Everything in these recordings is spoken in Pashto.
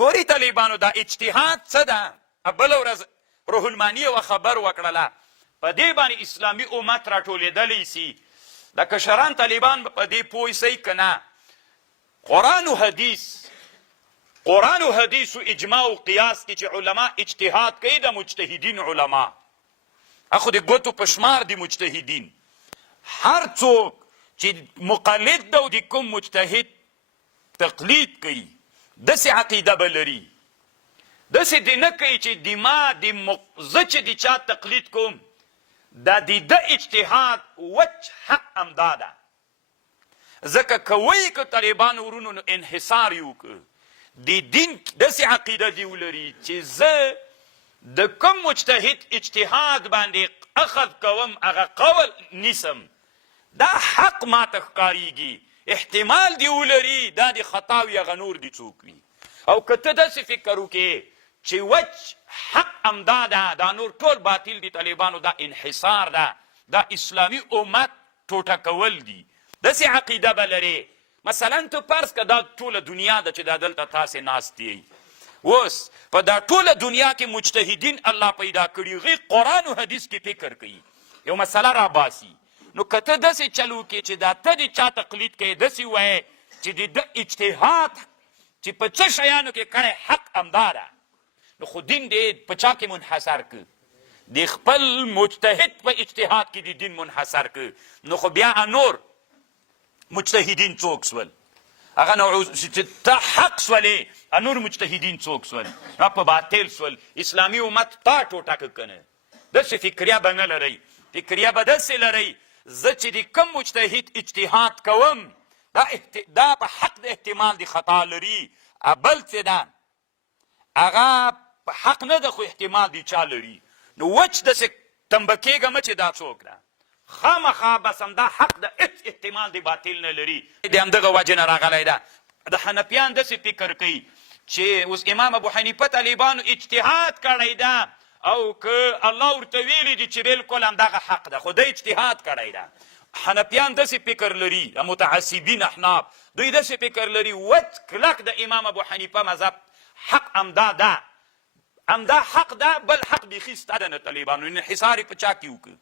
ګوري طالبانو دا اجتهاد څه ده؟ بله ورځ روح الماني یوه خبر وکړله په دې باندې اسلامي امت راټولېدلی سي د کشران طالبان په دې پوه سئ که نه قرآن و حدیث و اجماع و قیاس کې چې علما اجتهاد کوي د مجتهدین علما خو د ګوتو په شمار د مجتهدین هر څوک چې مقلد ده او د کوم مجتهد تقلید کوي داسې عقیده به لري داسې دې نه کوي چې زه چې د چا تقلید کوم دا د ده اجتهاد وچ حق همدا ده ځکه کوی که طالبانو ورونو نو انحصار یې وکړه د دین داسې عقیده دې ولري چې زه د کوم مجتهد اجتهاد باندې اخذ کوم هغه قول نیسم دا حق ما ته ښکارېږي احتمال دې ولري دا د خطا وي هغه نور دې څوک وي او که ته داسې فکر وکړې چې وچ حق همدا ده دا نور ټول باطل دي طالبانو دا انحصار ده دا اسلامي امت ټوټه کول دي داسې عقیده به لرې مثلا ته فرض که دا ټوله دنیا ده چې دا دلته تاسې ناست یئ اوس په دا ټوله دنیا کې مجتهدین الله پیدا کړي هغوی قرآن و حدیث کې فکر کوي یو مسله راباسي نو که ته داسې چل وکړې چې دا ته د چا تقلید کوې داسې ووایې چې د ده اجتهاد چې په څه شیانو کې کړی حق همدا ده نو خو دین دې په چا کې منحصر که د خپل مجتهد په اجتهاد کې د دین منحصر که نو خو بیا نور مجتهدین څوک سول هغه نو چې ته حق سولې نور مجتهدین څوک سول په باطل سول اسلامي امت تا ټوټه که که نه داسې فکریه به نه لرئ فکریه به داسې لرئ زه چې د کوم مجتهد اجتهاد کوم دا په حق د احتمال د خطا لري بل څه ده هغه په حق نه ده خو احتمال د چا لري نو وچ داسې تنبه کېږمه چې دا څوک ده خامخا بس همدا حق د هېڅ احتمال د باطل نه لري د همدغه وجې نه راغلی ده د حنفیان داسې فکر کوي چې اوس امام ابو حنیفه طالبانو اجتهاد کړی ده او که الله ورته ویلي دي چې بلکل همدغه حق ده خو ده اجتهاد کړی ده حنفیان داسې فکر لري متعصبین احناف دوی داسې فکر لري وچ کلک د امام ابو حنیفه مذهب حق همدا ده همدا حق ده بل حق بیخي سته ده نه طالبانو انحصار یې په چا کې وکړه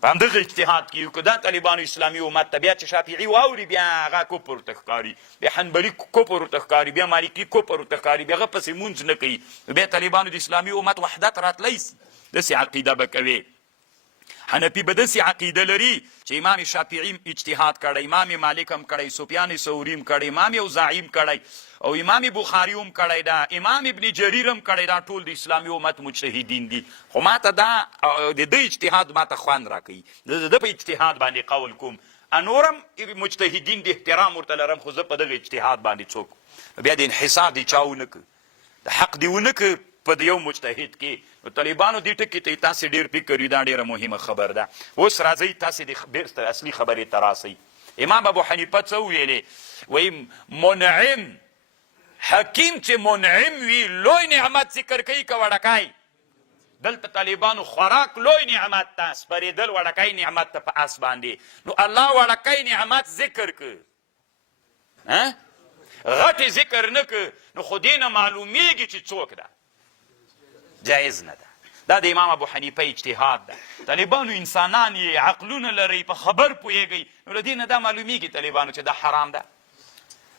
په همدغه اجتهاد کې وکړه دا طالبانو اسلامي امت ته بیا چې شافعي واوري بیا هغه کفر ورته ښکاري بیا حنبلي کفر ورته ښکاري بیا مالکي کفر ورته ښکاري بیا هغه پسې مونځ نه کوي بیا طالبانو د اسلامي امت وحدت راتلی سي داسې عقیده به کوي حنفي به داسې عقیده لري چې امام شافعي اجتهاد کړی امام مالک هم کړی سفیان ثوري هم کړی امام اوزاعي هم کړی او امام بخاري هم کړی ده امام ابن جریر هم کړی دا ټول د اسلامي امت مجتهدین دي خو ما ته دا د ده اجتهاد ما ته خوند راکوي د ده په اجتهاد باندې قول کوم نورم مجتهدین د احترام ورته لرم خو زه په دغه اجتهاد باندې څوک بیا د انحصار د چا ونه که د حق دې ونه که په د یو مجتهد کې نو طالبانو دې ټکي ته تاسې ډېر فکر وي دا ډېره مهمه خبر ده اوس راځئ تاسې د بیرته اصلي خبرې ته راسئ امام ابو حنیفه څه وویلې وایي منعم حکیم چې منعم وي لوی نعمت ذکر کوي که وړکای دلته طالبانو خوراک لوی نعمت ته سپرېدل وړکای نعمت ته په اس باندې نو الله وړکای نعمت ذکر که غټې ذکر نه که نو خو دې نه معلومیږي چې څوک ده جایز نه ده دا د امام ابو حنیفه اجتهاد ده طالبانو انسانان یې عقلونه لرئ په خبر پوهېږئ نو له دې نه دا معلومیږي طالبانو چې دا حرام ده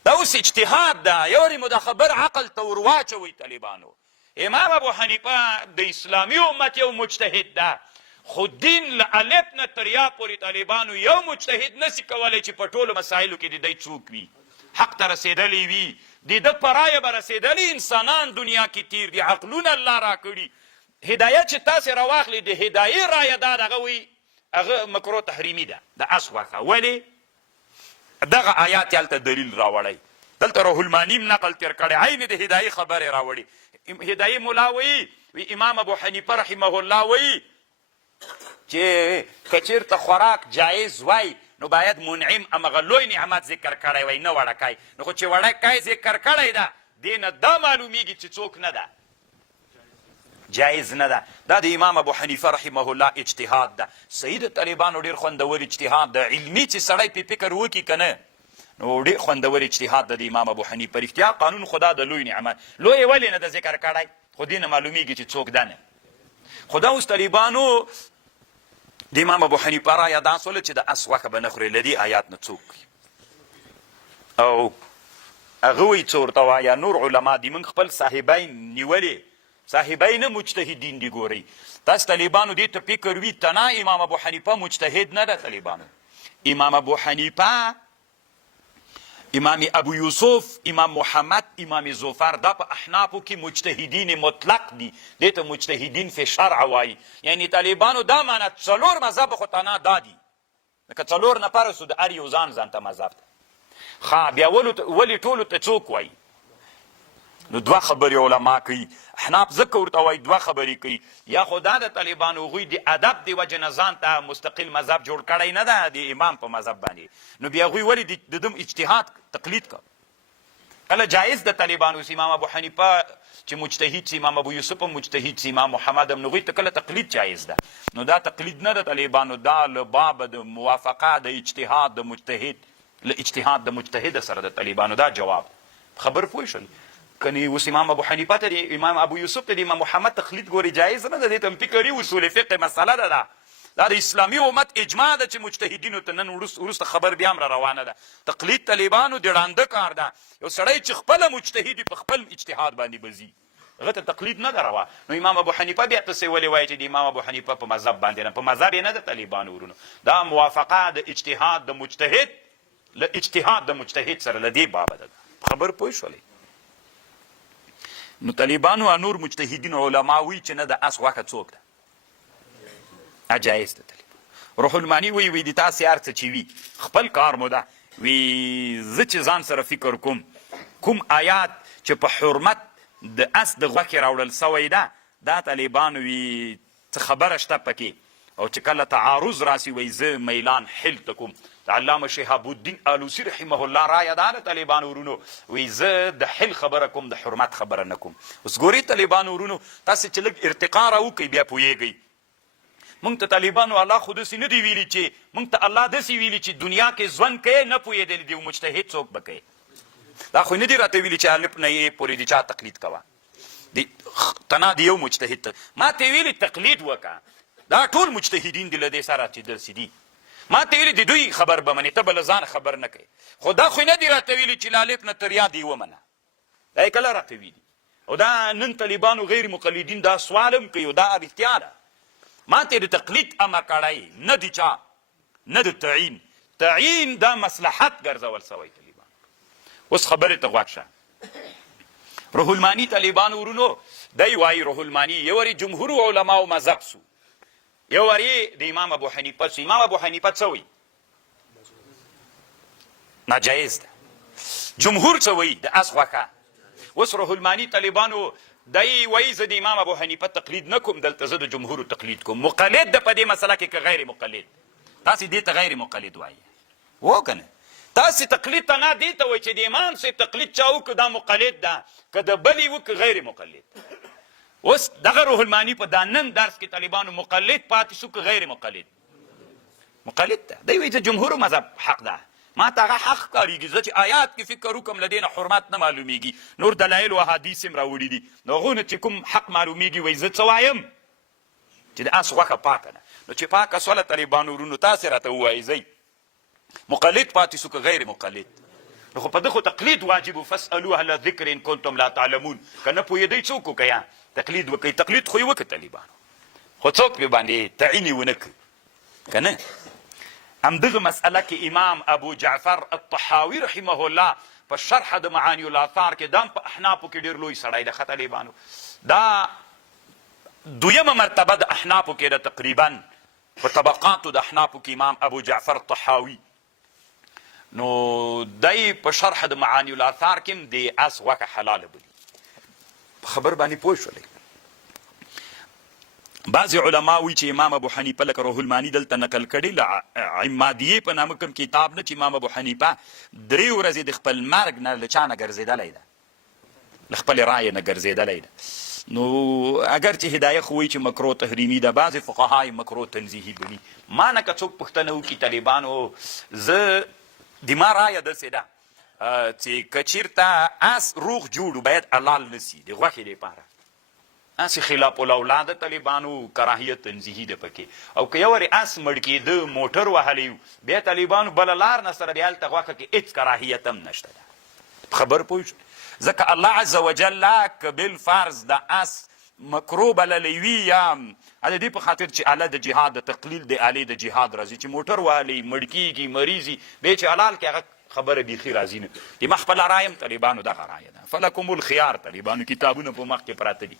دا اوس اجتهاد ده یو وارې مو د خبر عقل ته ور واچوئ طالبانو امام ابو حنیفه د اسلامي امت یو مجتهد ده خو دین له الف نه تر یا پورې طالبانو یو مجتهد نسي کولی چې په ټولو مسایلو کې د دی څوک وي حق ته رسېدلی وي د ده په رایه به رسېدلي انسانان دنیا کې تیر دي عقلونه الله راکړي هدایت چې تاسې راواخلئ د هدایې رایه دا دغه وي هغه مکروه تحریمي ده د اس غوښه ولې دغه آیات هلته دلیل راوړی دلته روح الماني هم نقل تیر کړی عین د هدایې خبرې راوړي هدایې مولا وایي امام ابو حنیفه رحمه الله وایي چې که چېرته خوراک جایز وای نو باید منعم همغه لوی نعمت ذکر کړی وای نه وړکی نو خو چې وړکی ذکر کړی ده دې نه دا معلومیږي چې څوک نه ده جایز نه ده دا د امام ابو حنیفه رحمه الله اجتهاد ده صحیح د طالبانو ډېر خوندور اجتهاد ده علمي چې سړی پې فکر وکړي که نه نو ډېر خوندور اجتهاد د امام ابو حنیفه رښتیا قانون خدا د لوی نعمت لوی ولې نه د ذکر کړی خو دې نه معلومیږي چې څوک ده نه خو دا اوس طالبانو د امام ابو حنیفه رایه دا سوله چې د اس غوښه به نه خوري له دې آیات نه څوک او هغه وایي څه ورته وایه نور علما دي موږ خپل صاحبین نیولې صاحبین مجتهدین دي ګورئ تاسو طالبانو دې ته فکر وي تنا امام ابو حنیفه مجتهد نه ده طالبانو امام ابو حنیفه امام ابو یوسف امام محمد امام زفر دا په احنافو کې مجتهدین مطلق دي دې ته مجتهدین فی شرع وایي یعنی طالبانو دا معنی څلور مذهب خو تنا دا دي لکه څلور نفره سو د هر یو ځان ته مذهب ده ښه بیا ولې ټولو ته څوک وایي نو دوه خبرې علما کوي احناف ځکه ورته وایي دوه خبرې کوي یا خو دا د طالبانو هغوی د ادب د وجې نه ځان ته مستقل مذهب جوړ کړی نه ده د امام په مذهب باندې نو بیا هغوی ولې د دم اجتهاد تقلید کا کله جایز د طالبانو سي امام ابو حنیفه چې مجتهد سي امام ابو یوسف هم مجتهد سي امام محمد هم هغوی ته کله تقلید جایز ده نو دا تقلید نه د طالبانو دا له باب د موافقه د اجتهاد د مجتهد له اجتهاد د مجتهد سره د طالبانو دا جواب خبر پوه شئ کنی اوس امام ابو حنیفه ته د امام ابو یوسف ته د امام محمد تقلید ګوري جایز نه ده دې ته هم فکري اصول فقه مسله ده دا د اسلامي امت اجماع ده چې مجتهدینو ته نن وروسته خبر بیا هم را روانه ده تقلید طالبانو د ړانده کار ده یو سړی چې خپله مجتهد په خپل اجتهاد باندې بځي هغه ته تقلید نه ده روا نو امام ابو حنیفه بیا تاسې ولې وایي چې د امام ابو حنیفه په مذهب باندې نه په مذهب یې نه ده طالبانو ورونو دا موافقه د اجتهاد د مجتهد له اجتهاد د مجتهد سره له دې بابه ده خبر پوه شولئ نو طالبانو نور مجتهدین علما وی چې نه د اس غوښه څوک ده جایز ده طالبان روح المانی وی د تاسې هر څه چې وي خپل کار مو ده وی زه چې ځان سره فکر کوم آیات چې په حرمت د اس د غوښې راوړل سوی ده دا طالبانو وی څه خبره شته پکې او چې کله تعارض راسي وی زه میلان حل ته کوم د علامه شهاب الدین آلوسی رحمه الله رایه ده د طالبانو ورونو وی زه د حل خبره کوم د حرمت خبره نه کوم اوس ګورئ طالبانو ورونو تاسې چې لږ ارتقا راوکئ بیا پوهیږئ موږ ته طالبانو الله خو داسې نه دی ویلي چې موږ ته الله داسې ویلي چې دنیا کې ژوند کوې نه پوهېدلی دی مجتهد څوک به کوې دا خو نه دی راته ویلي چې الف نه یې پورې د چا تقلید کوه تنا د یو مجتهد ته ما ته ویلي تقلید وکړه دا ټول مجتهدین دي له دې سره چې داسې دي ما ته ویلي د دوی خبر به منې ته به له ځان خبر نه کوې خو دا خو نه دی راته ویلي چې له الف نه تر یا دې ومنه دا یې کله راته ویلي او دا نن طالبانو غیر مقلدین دا سوال هم کوي او دا رښتیا ده ما ته د تقلید امر کړی نه د چا نه د تعیین دا مصلحت ګرځول سوی طالبان اوس خبرې ته غوږ شه روح المانی طالبانو ورونو دی وایي روح المانی یو وارې جمهور علماو مذهب سو یو وارې د امام ابو حنیفه سو امام ابو حنیفه څه وایي ناجایز ده جمهور څه وایي د اس غوښه اوس روح المانی طالبانو دی وایي زه د امام ابو حنیفه تقلید نه کوم دلته زه د جمهورو تقلید کوم مقلد ده په دې مسله کې که غیر مقلد تاسې دې ته غیر مقلد وایي و که نه تاسې تقلید ته نه دې ته وایي چې د امام صاحب تقلید چا وکړو دا مقلد ده که د بلې وکړو غیر مقلد اوس دغه روح المانی په دا نن درس کې طالبانو مقلد پاتې شو که غیر مقلد ده دی وایي چې جمهورو مذهب حق ده ما ته هغه حق ښکارېږي زه چې آیات کې فکر وکړم له دې نه حرمت نه معلومیږي نور دلایل و احادیث هم راوړي دي نو هغو نه چې کوم حق معلومیږي وایي زه څه وایم چې د اس غوښه پاکه ده نو چې پاکه سوله طالبانو ورونو تاسې راته ووایي زی مقلد پاتې سو که غیر مقلد نو خو په ده خو تقلید واجب فاسألو اهل الذکر ان کنتم لا تعلمون که نه پوهېدئ څوک وکړه تقلید وکړئ تقلید خو یې وکړه طالبانو خو څوک پرې باندې تعین یې ونه کړ که نه همدغه مسئله کې امام ابو جعفر الطحاوي رحمه الله په شرح د معانی الاثار کې دا په احنافو کې ډېر لوی سړی ده ښه طالبانو دا دویمه مرتبه د احنافو کې ده تقریبا په طبقاتو د احنافو کې امام ابو جعفر الطحاوي نو دی په شرح د معانی الاثار کې هم د اس غوښه حلاله بولي په خبر باندې پوه شولئ بعضې علما وایي چې امام ابو حنیفه لکه روح المانی دلته نقل کړي له عمادیې په نامه کوم کتاب نه چې امام ابو حنیفه 3 ورځې د خپل مرګ نه له چا نه ګرځېدلی ده له خپلې رایې نه ګرځېدلی ده نو اگر چې هدایه خو وایي چې مکرو تحریمي ده بعضې فقها یې مکرو تنزیحي بولي ما نه که څوک پوښتنه وکړي طالبانو زه د ما رایه داسې ده چې که چېرته اس روغ جوړ باید حلال نسي د غوښې دپاره هسې خلاف الاولاد طالبانو کراهیت تنزیهي ده پکې او که یو وارې اس مړ کېده موټر وهلی بیا طالبانو بله لار نه سره بیا هلته غوښه کې هېڅ کراهیت هم نشته ده خبر پوه شو ځکه الله عز وجل که بالفرض د اس مکرو بللی وي یا د دې په خاطر چې اله د جهاد د تقلیل د الې د جهاد راځي چې موټر وهلی مړ کېږي مریضي بیا چې حلال کې هغه خبره بیخي راځي نه د ما خپله رایم طالبانو دغه رایه ده فلکم الخیار طالبانو کتابونه په مخ کې پراته دي